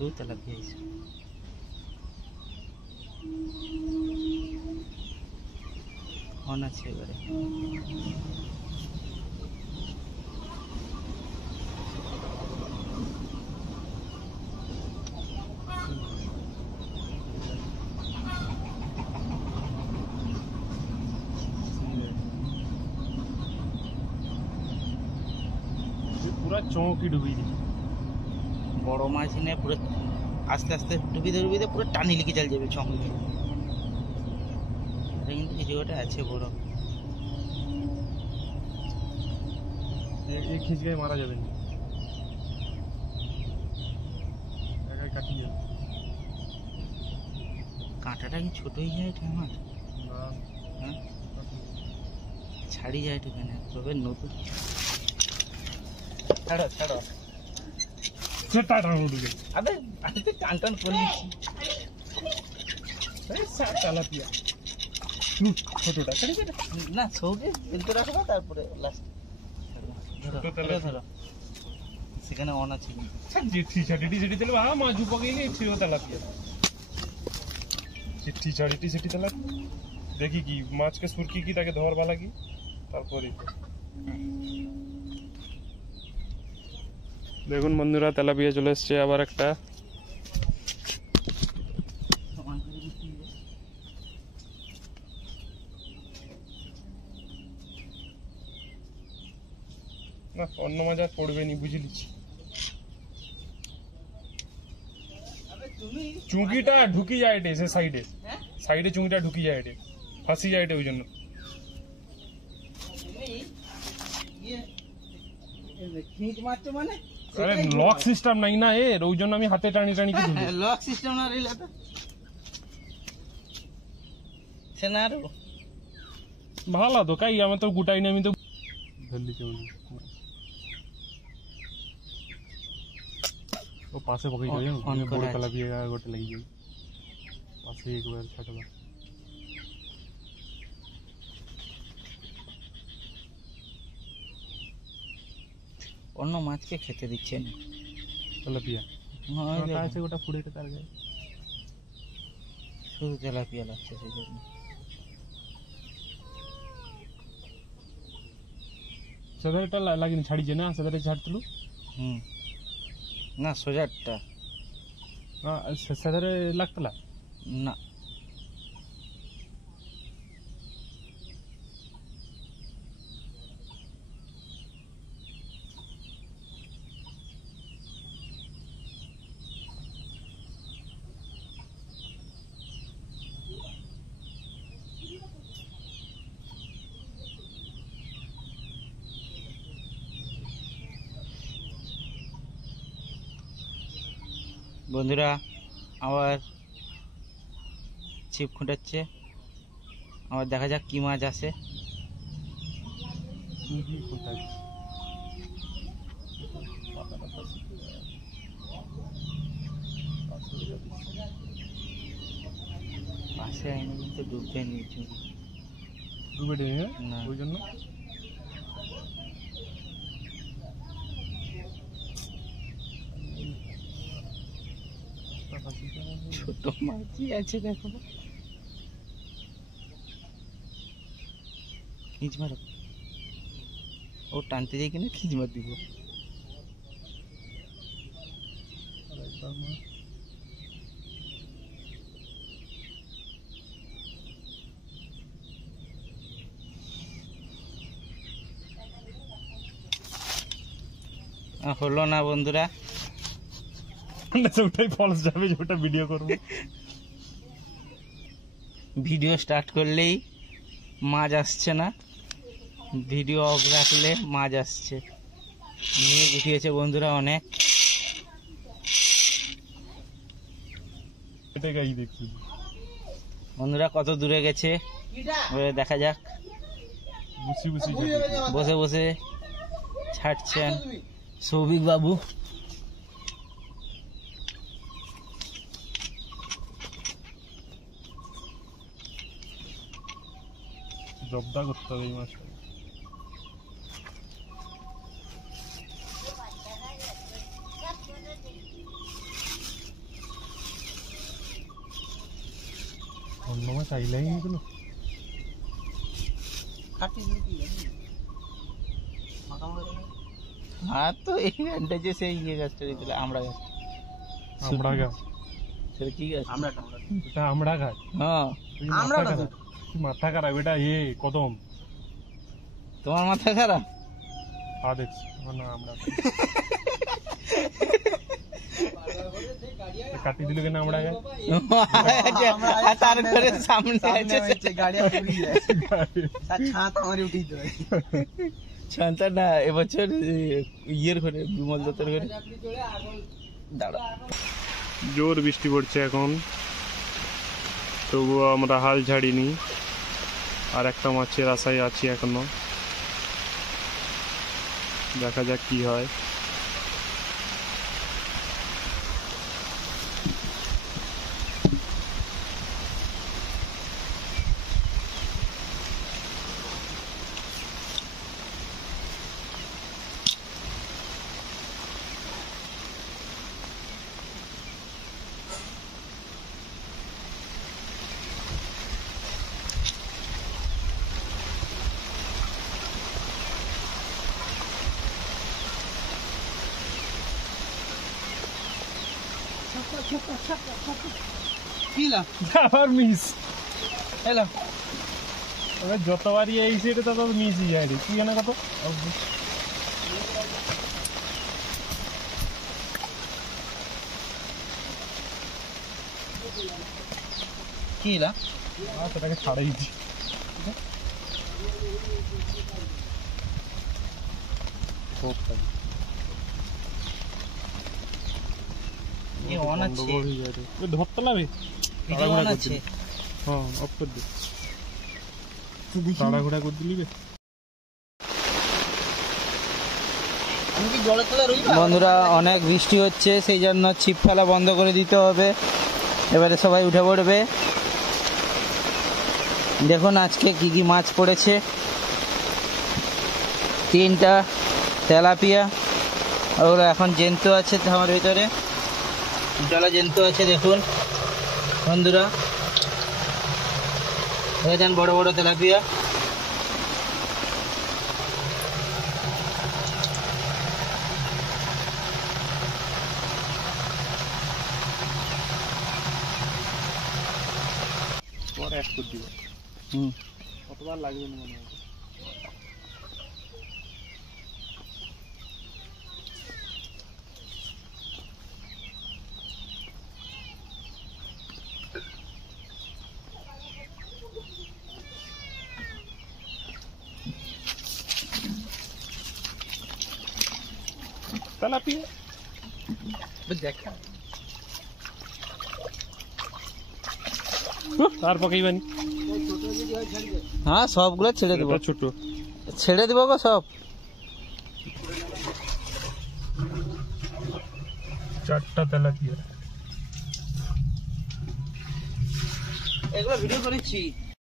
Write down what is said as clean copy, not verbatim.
শুধু তেলাপিয়া আছে। অন আছে এবারে। पूरा चौक ही डूबी थी। বড় মাছ নিয়ে পুরো আস্তে আস্তে ডুবিতে ডুবিতে পুরো টানি লিখে চল যাবে ছং। এটা কিন্তু কিছু একটা আছে বড়। ये खींच गए मारा जावे नहीं। একাই কাটি যাবে। কাঁটাটা কি ছোট হয়ে যায় এটা আমার? না হ্যাঁ ছাড়ি যায় এটা কেন? তবে নতুন ছাড়ো ছাড়ো। সেটা টানো ঢুকে। আবে আমি তো টান টান করে দিচ্ছি। এই সাত তেলাপিয়া। ছোটটা ছেড়ে দে। না সৌকে ফেলতে রাখবো তারপরে লাস্ট ছোট তেলাপিয়া। ধরো সেখানে অন আছে কিন্তু। चिट्ठी छड़ी सिटी तेल वहां माजू पकेगी छिरो तेलापिया चिट्ठी छड़ी सिटी तेल देखी की माछ के सुरकी की ताके धर वाला की তারপরে দেখুন বন্ধুরা তেলাপিয়া চলে এসেছে আবার একটা। না অন্য মাছ আর পড়বে নি বুঝলিছি। চুঙ্কিটা ঢুকি যায় এটে সে সাইডে সাইডে চুঙ্কিটা ঢুকি যায় এটে ফাঁসি যায় এটে ওই জন্য। আরে লক সিস্টেম নাই না এর ওই জন্য আমি হাতে টানি টানি কি ধরি। লক সিস্টেম না রইলে তো সে না আরো ভালো তো কাই আমি তো গুটাই না আমি তো ধরলি চল ও পাশে পকাই যাই আমি বড় তেলাপিয়া গোটে লাগি যাই পাশে একবার ছাড়বা। অন্য মাছকে খেতে দিচ্ছে না তেলাপিয়া আছে গোটা ফুড়েটা তার গায়ে শুধু তেলাপিয়া লাগছে সেই জন্য। সেদারেটা লাগিনি ছাড়িছে না সেদারে ছাড়তলু না সোজারটা সেদারে লাগতলা না। বন্ধুরা আবার ছিপ খুঁটাচ্ছে আবার দেখা যাক কি মাছ আসে। পাশে আইনি কিন্তু ডুববে নিচু ডুবে দেবে না ওই জন্য ছোট মাছই আছে দেখো। খিঁচ মারো ও টানতে যাই কিনা খিঁচ মার দিব। হলো না বন্ধুরা ওটাই ফলস যাবে যেটা ভিডিও করব। ভিডিও স্টার্ট করলেই মাছ আসছে না ভিডিও অফ রাখলে মাছ আসছে। নিয়ে উঠিয়েছে বন্ধুরা অনেক। এটাই গাই দেখছি বন্ধুরা কত দূরে গেছে দেখা যাক। বুসি বুসি বসে বসে ছাড়ছেন সৌভিক বাবু। জব্দা করতে হবে এই মাছটা। আমার চাইলেই এগুলো হ্যাঁ তো এই গাছটা যে সেই ইয়ে গাছটা দিয়েছিল আমরা গাছ আমরা গাছ সেটা কি গাছ এটা আমরা গাছ হ্যাঁ মাথা খারাপ এটা এ কদম তোমার মাথা খারাপ দেখছি না আমরা কাটি দিল কেন আমরা গাছ তার ঘরের সামনে আছে ছাতা না এবছর ইয়ের ঘরে বিমল দত্তের ঘরে দাঁড়া জোর বৃষ্টি পড়ছে এখন তবুও আমরা হাল ছাড়িনি আর একটা মাছের আশায় আছি এখনো দেখা যাক কি হয় আবার মিস এলো যতবারই এই সেটা তো মিসই যায় রে কি জানা কত কি লা সেটাকে ছাড়াই দিই ধরতে লাগবে হ্যাঁ অফ করে দে তাড়াঘোড়া করে দিলি বন্ধুরা অনেক বৃষ্টি হচ্ছে সেই জন্য ছিপ ফেলা বন্ধ করে দিতে হবে এবারে সবাই উঠে পড়বে দেখুন আজকে কি কি মাছ পড়েছে 3টা তেলাপিয়া ওগুলো এখন জ্যান্ত আছে আমার ভিতরে জলা জ্যান্ত আছে দেখুন বন্ধুরা দেখেন বড় বড় তেলাপিয়া পরে অ্যাড করে দিব কতবার লাগবে না মনে হয় তেলাপিয়া দেখা আর পকাইবানি হ্যাঁ সবগুলো ছেড়ে দেবো ছোট ছেড়ে দেবো গো সব 4টা তেলাপিয়া এগুলো ভিডিও করেছি